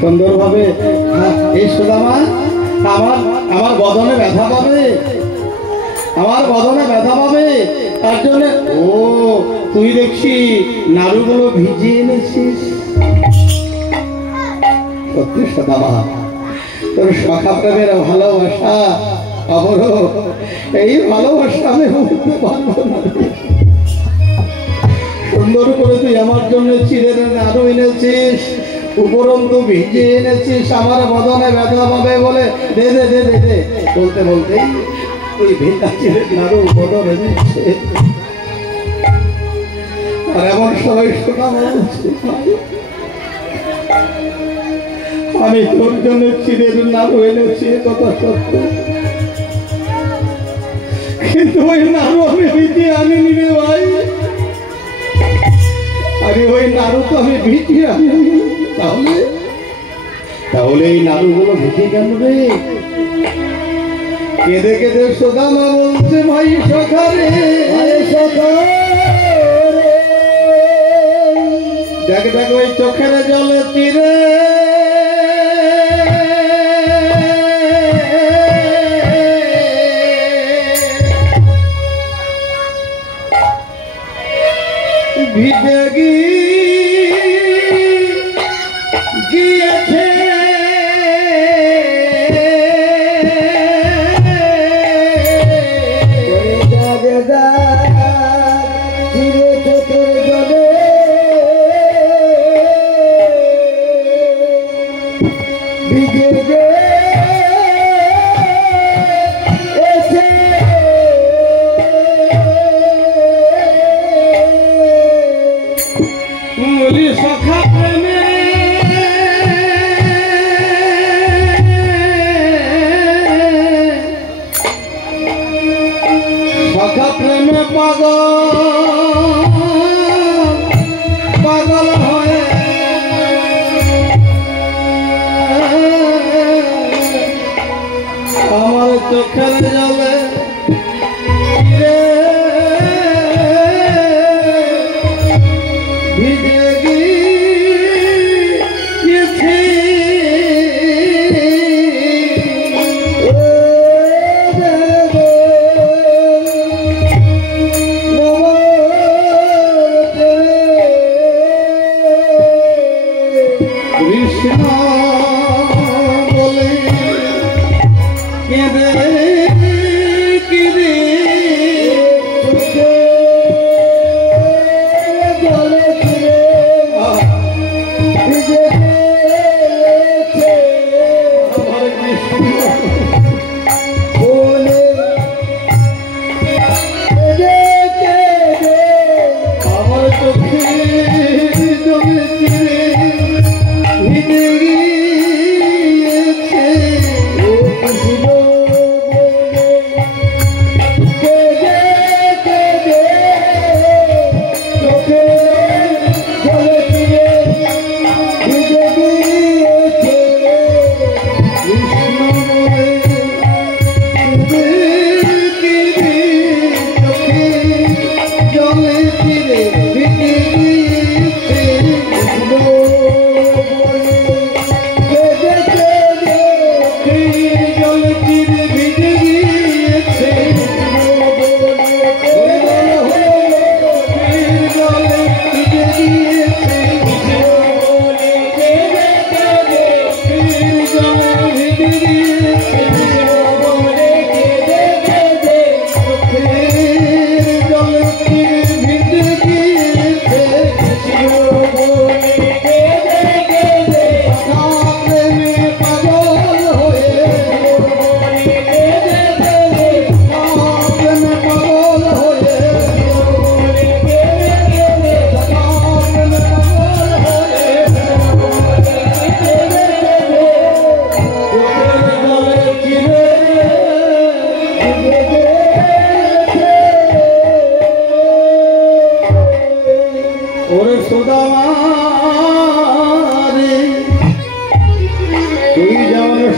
সুন্দরভাবে এই সুদামা আমার আমার বদনে ব্যথা পাবে, আমার বদনে ব্যথা পাবে, তার জন্য ও তুই দেখছি নাড়ুগুলো ভিজিয়ে এনেছিস। সত্যি সুদামা তোর সখা প্রেমের ভালোবাসা অবর, এই ভালোবাসা আমি বলতে পারবো না। সুন্দর করে তুই আমার জন্য চিড়ের নাড়ু এনেছিস, উপরন্তু ভিজে এনেছিস, আমার বদনে ব্যথা পাবে বলে দে দে দে দে দে বলতে বলতে তুই ভিজা চিড়ের নাড়ু বদনে দিচ্ছে। আর এমন সবাই শোনা আমি তোর জন্য চিড়ের নাড়ু এনেছি, কথা সত্য, কিন্তু ওই নাড়ু আমি ভিজিয়ে আনিনি রে ভাই। আরে ওই নাড়ু তো আমি ভিজিয়ে আনিনি, তাহলে তাহলে এই নাড়ুগুলো ভিজে কেন রে? কেঁদে কেঁদে সুদামা বলছে ভাই সখা রে, দেখ দেখ ওই চোখের জলে চিরে ভিজে গিয়েছে সখা প্রেমে পাগল পাগল হয়ে আমার চোখের জলে ভিজে গিয়েছে। কৃষ্ণ বলে কেঁদে কেঁদে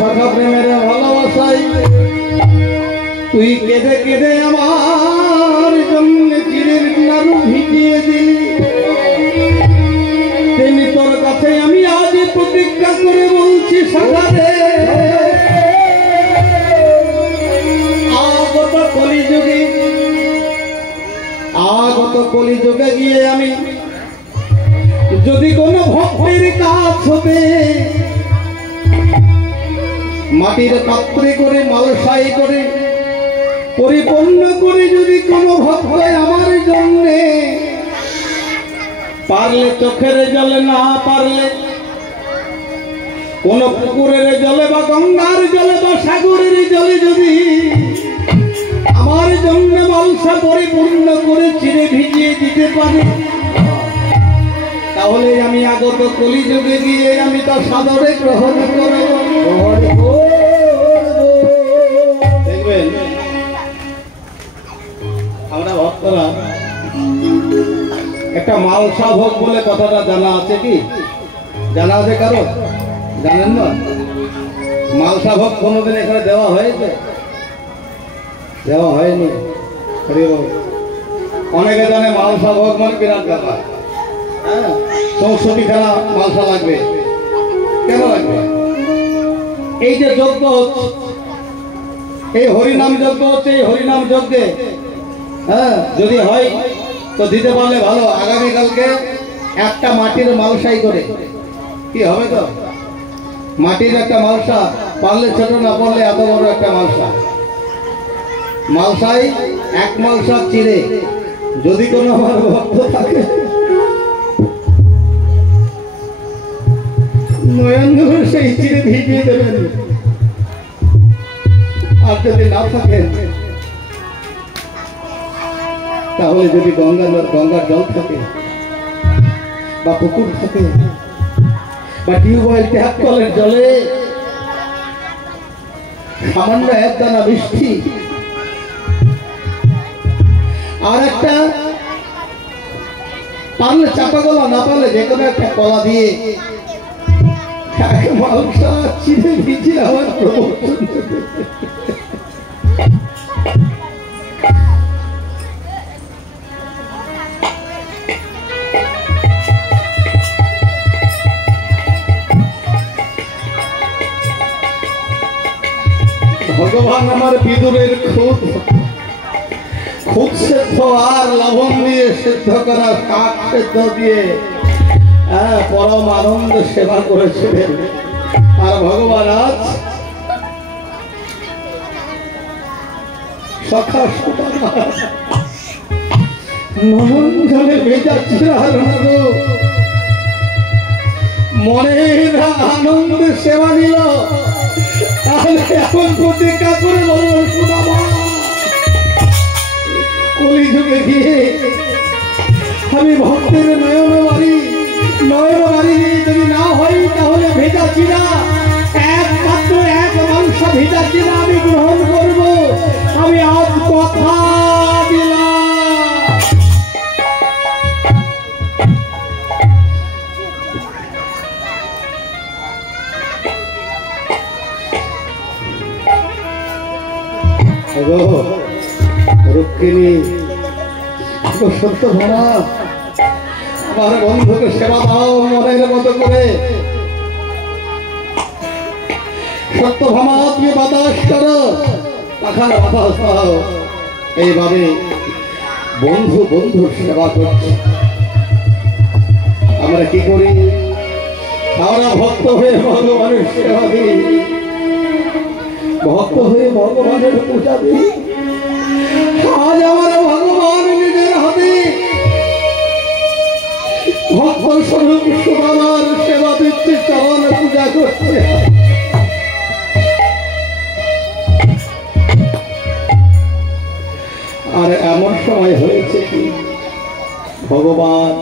সখা প্রেমের ভালোবাসায় তুই কেঁদে কেঁদে আমার জন্য চিড়ের নাড়ু ভিজিয়ে দিলি, তেমনি তোর কাছে আমি আজ প্রতিজ্ঞা করে বলছি সাধারে আগত কলিযুগে গিয়ে আমি যদি কোনো ভক্তের কাজ হবে মাটির পাত্রে করে মালসাই করে পরিপূর্ণ করে যদি কোনো ভক্ত আমার জন্যে পারলে চোখের জলে না পারলে কোন পুকুরের জলে বা গঙ্গার জলে বা সাগরের জলে যদি আমার জন্য মালসা পরিপূর্ণ করে চিরে ভিজিয়ে দিতে পারে তাহলে আমি আগত কলিযুগে গিয়ে আমি তা সাদরে গ্রহণ করব। দেখবেন আমরা ভক্তরা একটা মালসা ভোগ বলে কথাটা জানা আছে কি? জানা আছে কারো? জানেন না? মালসা ভোগ কোনোদিন এখানে দেওয়া হয়েছে? দেওয়া হয়নি। অনেকে জানে মালসা ভোগ মানে বিরাট ব্যাপার। হ্যাঁ, 64খানা মালসা লাগবে। কেন লাগবে? এই যে যজ্ঞ হচ্ছে, এই হরিনাম যজ্ঞ হচ্ছে, এই হরিনাম যজ্ঞে হ্যাঁ যদি হয় তো দিতে পারলে ভালো। আগামীকালকে একটা মাটির মালসাই করে কি হবে তো? মাটির একটা মালসা, পারলে ছোট না পারলে এত বড় একটা মালসা, মালসাই এক মালসা চিরে যদি কোনো আমার ভক্ত থাকে নয়নগুলো সেই চিরে ভিজিয়ে দেবেন। আর যদি না থাকেন তাহলে যদি গঙ্গার জল থাকে বা পুকুর থাকে বা টিউবওয়েল ট্যাপ কলের জলে সামান্য এক দানা মিষ্টি আর একটা পারলে চাপা কলা, না পারলে যে কোনো একটা কলা দিয়ে মালসা চিড়ে ভিজিয়ে আমার প্রমোশন ভগবান আমার বিদুরের খুব সেদ্ধ আর লবণ দিয়ে সেদ্ধ করা শাক সেদ্ধ দিয়ে পরম আনন্দ সেবা করেছিলেন। আর ভগবান আজ সখা নমন জলে ভেজা চিরার মনের আনন্দ সেবা নিল। তাহলে এখন প্রতিজ্ঞা করে বলল সুদামা কলিযুগে গিয়ে আমি ভক্তের নয়ন বাড়ি যদি না হয় তাহলে ভেজা চিরা একমাত্র এক মাংস ভেজা চিরা আমি গ্রহণ করব। আমি আজ কথা দিলাম। রক্ষিণী সত্য ভাড়া আমার বন্ধুকে সেবা দাও মনের মতো করে। সত্য ভামা তুমি বাতাস করো, পাখার বাতাস দাও। এইভাবে বন্ধুর সেবা করছে। আমরা কি করি? আমরা ভক্ত হয়ে ভগবানের সেবা দিই, ভক্ত হয়ে ভগবানের পূজা দিই। আজ আমার ভগবান নিজের হাতে ভক্ত স্বরূপ সুদামার সেবা দিচ্ছে, চরণ পূজা করছে। আর এমন সময় হয়েছে কি ভগবান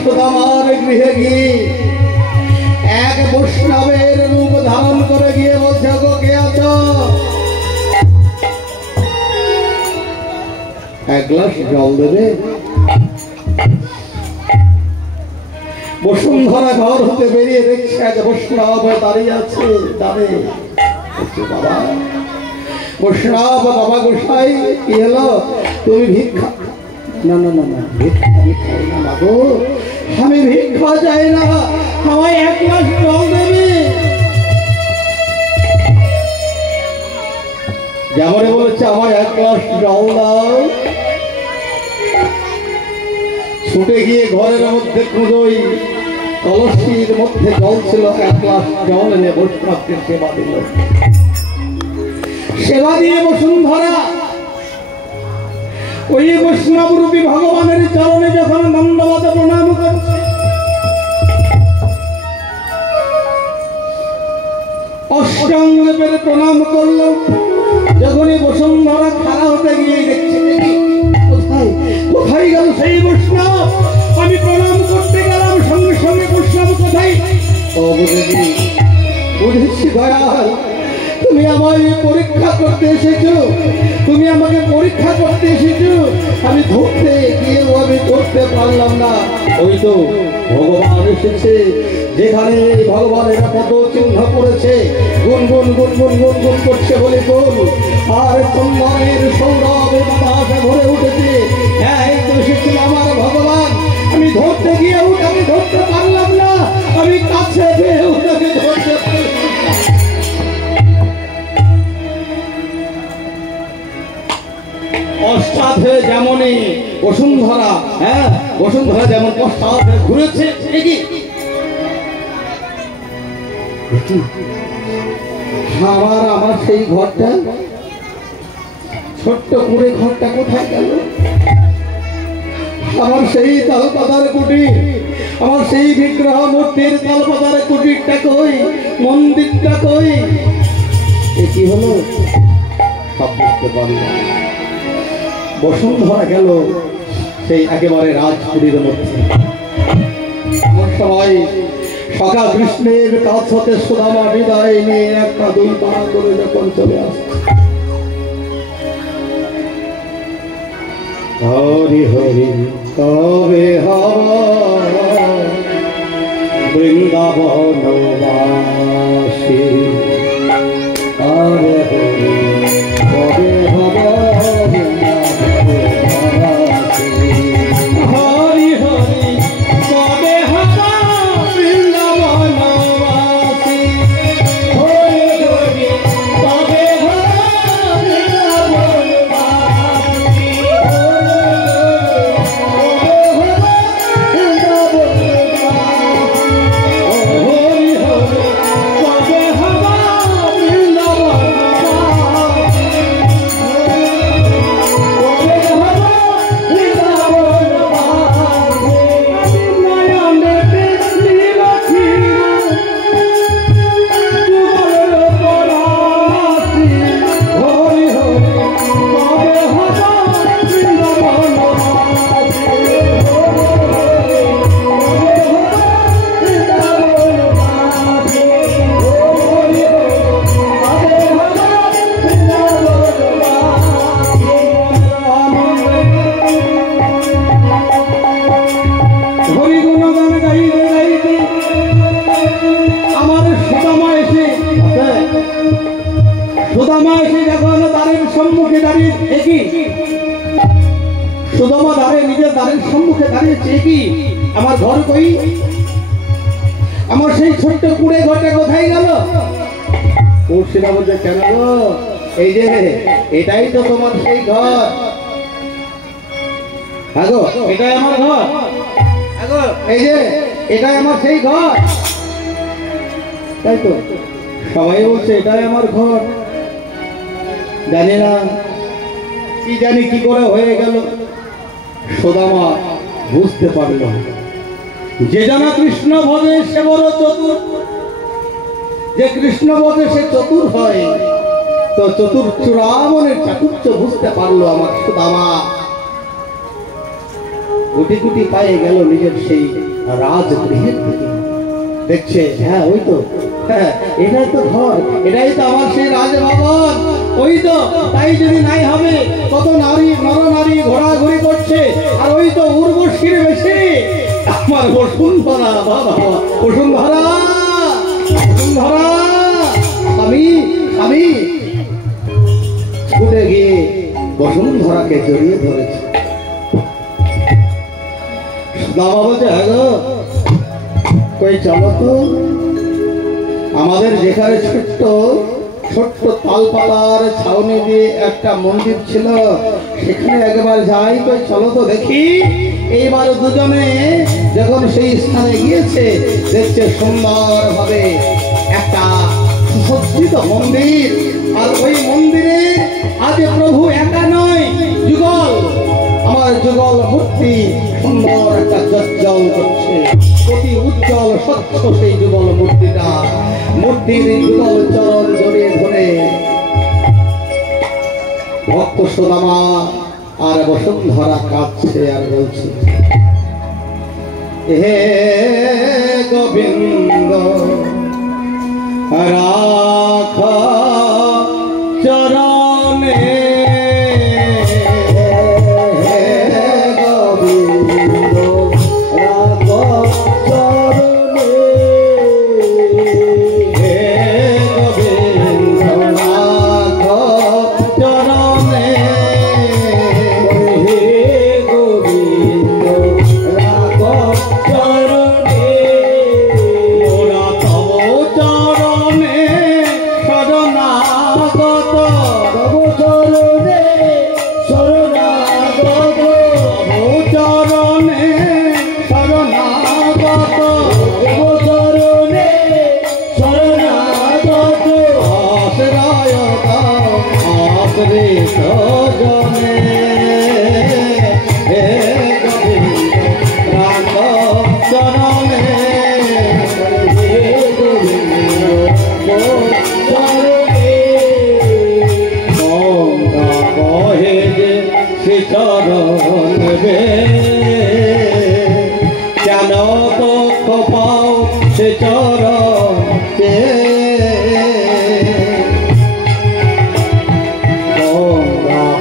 সুদামার গৃহে গিয়ে এক বৈষ্ণবের রূপ ধারণ করে গিয়ে বলছে, গো কে আছো? এক গ্লাস জল দেবে? বসুন্ধরা ঘর হতে বেরিয়ে দেখছে এক বৈষ্ণব দাঁড়িয়ে আছে। বাবা বৈষ্ণব, বাবা গোসাই কি হলো? তুমি ভিক্ষা না না না না, ভিক্ষা আমি চাই না মাগো, আমি ভিক্ষা চাই না, আমায় এক গ্লাস জল দেবে। যেমন বলেছে আমার এক গ্লাস জল দাও। ছুটে গিয়ে ঘরের মধ্যে খুঁজোই, কলসির মধ্যে জল ছিল, এক গ্লাস জল এনে বৈষ্ণবকে সেবা দিল। সেবা দিয়ে বসুন্ধরা ওই বৈষ্ণব রূপী ভগবানের চরণে যখন দণ্ডবত প্রণাম করছে, অষ্টাঙ্গ পেরে প্রণাম করল। যখনই বসুন্ধরা খাড়া হতে গিয়ে দেখছে কোথায় কোথায় গেল সেই বৈষ্ণব, আমি প্রণাম করতে গেলাম, সঙ্গে সঙ্গে বৈষ্ণব কোথায়। ও বুঝেছি বুঝেছি দয়াল, তুমি আমায় পরীক্ষা করতে এসেছো, তুমি আমাকে পরীক্ষা করতে এসেছো। আমি ধরতে গিয়েও আমি করতে পারলাম না। ওই তো ভগবান এসেছে, যেখানে ভগবানের পদ চিহ্ন পড়েছে, গুনগুন গুনগুন গুনগুন করছে বলে গোল, আর চন্দনের সৌরভে বাতাসে ভরে উঠেছে। হ্যাঁ, এই তো এসেছিল আমার ভগবান। আমি ধরতে গিয়েও তাকে ধরতে পারলাম না, আমি কাছে পেয়েও তাকে ধরতে পারলাম না। পশ্চাৎ হয়ে যেমনই বসুন্ধরা, হ্যাঁ বসুন্ধরা যেমন পশ্চাৎ হয়ে ঘুরেছে, আমার সেই ঘরটা, ছোট্ট কুড়ে ঘরটা কোথায় গেল? আমার সেই তালপাতার কুটির, আমার সেই বিগ্রহ মূর্তির তালপাতার কুটিরটা কই, মন্দিরটা কই? এ কি হলো? সব বুঝতে পারলাম। বসুন্ধরা গেল সেই একেবারে রাজপুরীর মধ্যে। সবাই সখা কৃষ্ণের কাছ হতে সুদামা বিদায় নিয়ে একটা দুই পা করে যখন চলে আসছে, হরি হরি তবে বৃন্দাবনবাসী, হরে হরি তবে সুদামা দাঁড়িয়ে নিজের দ্বারের সম্মুখে দাঁড়িয়েছে। কি আমার ঘর কই? আমার সেই ছোট্ট কুড়ে ঘরটা কোথায় গেল? মুর্শিদা বলতে কেন গো, এই যে এটাই তো তোমার সেই ঘর। আগো এটাই আমার ঘর, আগো এই যে এটাই আমার সেই ঘর। তাই তো সবাই বলছে এটাই আমার ঘর। জানি না কি জানি কি করে হয়ে গেল, সুদামা বুঝতে পারল যে জানা কৃষ্ণ ভজে সে বড় চতুর, যে কৃষ্ণ ভজে সে চতুর হয়। তো চতুর চূড়ামনের চাতুর্য বুঝতে পারলো আমার সুদামা। গুটি গুটি পায়ে গেল নিজের সেই রাজগৃহের দিকে। দেখছে হ্যাঁ ওই তো, হ্যাঁ এটাই তো ঘর, এটাই তো আমার সেই রাজভবন। ওই তো, তাই যদি নাই হবে কত নারী নর নারী ঘোরাঘুরি করছে, আর ওই তো উর্বশীর বেশি আমার বসুন্ধরা। বাবা বসুন্ধরা, বসুন্ধরা, আমি আমি ছুটে গিয়ে বসুন্ধরাকে জড়িয়ে ধরেছি। সুদামা বলছে হ্যাঁ গো কই চলো তো আমাদের যেখানে ছোট্ট ছোট্ট তালপাতার ছাউনি দিয়ে একটা মন্দির ছিল সেখানে একবার যাই কই চলো তো দেখি। এইবার দুজনে যখন সেই স্থানে গিয়েছে দেখছে সুন্দর ভাবে একটা সুসজ্জিত মন্দির। আর ওই মন্দিরে আজ প্রভু একা নয়, যুগল আমার যুগল মূর্তি সুন্দর একটা জজ্জল করছে, অতি উজ্জ্বল স্বচ্ছ সেই যুগল মূর্তিটা। মূর্তির যুগল চরণ জড়িয়ে ধরে ভক্ত সুদামা আর বসুন্ধরা কাঁদছে আর বলছে হে গোবিন্দ রাখ চরণে কেন তো পাও সে চরণ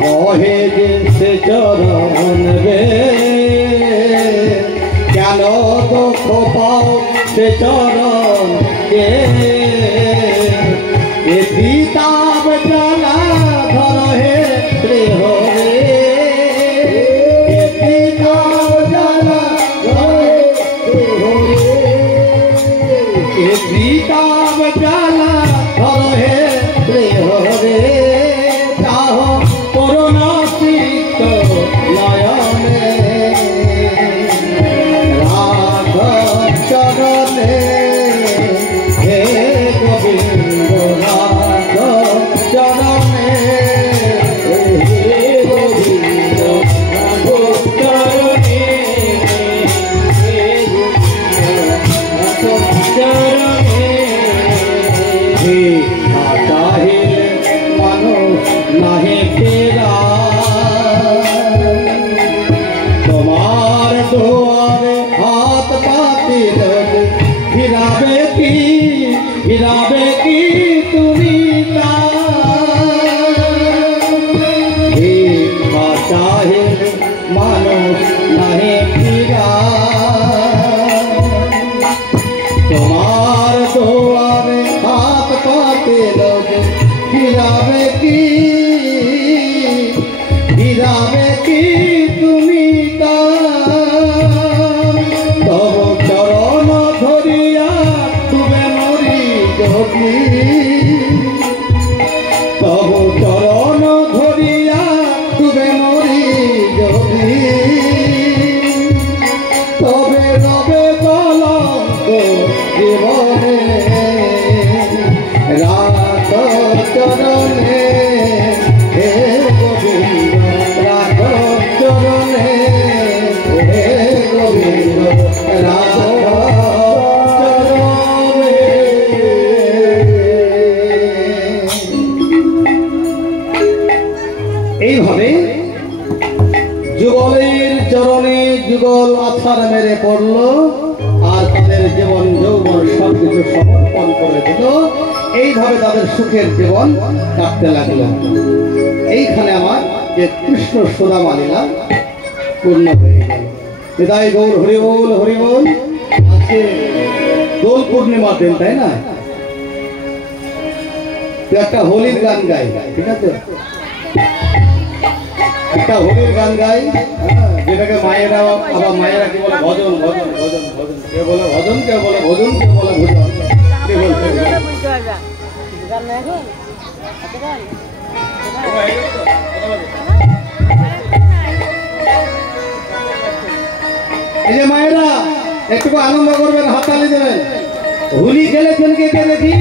বহে যে সে চরণ বে কেন তো পাও সে চরণ পিতাব জ্বালা ধর হে প্রেহ পিতাব জ্বালা ধর হে প্রেহ রে চাহ করুণা চিত্ত নয়নে রাধ চরণে হে গোবিন্দ রাধ চরণে হে গোবিন্দ রাধ চরণে হে গোবিন্দ চরণে হে চাহিলে মানুষ নাহি ফেরা তোমার দুয়ারে হাত পাতিল ফিরাবে কি তুমি হে চাহিলে মানুষ নাহি ফিরা তোমার দুয়ারে হাত পাতিল ফিরাবে কি তুমি তব চরণ ধরিয়া তুবে মরি যোগী তব চরণ ধরিয়া তুবে মরি যোগী তবে রবে কলঙ্ক জীবনে রাধ চরণে হে গোবিন্দ রাধ চরণে হে গোবিন্দ রাধ চরণে। এইভাবে যুগলের চরণে যুগল আছাড় মেরে পড়ল আর তাদের জীবন যৌবন সবকিছু সমর্পণ করে দিল। এইভাবে তাদের সুখের জীবন কাটতে লাগলো। এইখানে আমার যে কৃষ্ণ সুদামা লীলা পূর্ণ হয়ে গেল। হৃদয় গৌর হরিবোল হরিবোল। আজকে দোল পূর্ণিমার দিন, তাই না? তুই একটা হোলির গান গাই, ঠিক আছে? একটা হোলির গান গাই, যেটাকে মায়েরা আবার মায়েরা কি বলে ভজন ভজন ভজন ভজন, কে বলে ভজন, কে বলে ভজন, কে বলে ভজন, কে বলে এই যে মায়েরা একটু আনন্দ করবেন, হাততালি দেবেন। হোলি খেলে খেলকে কে দেখি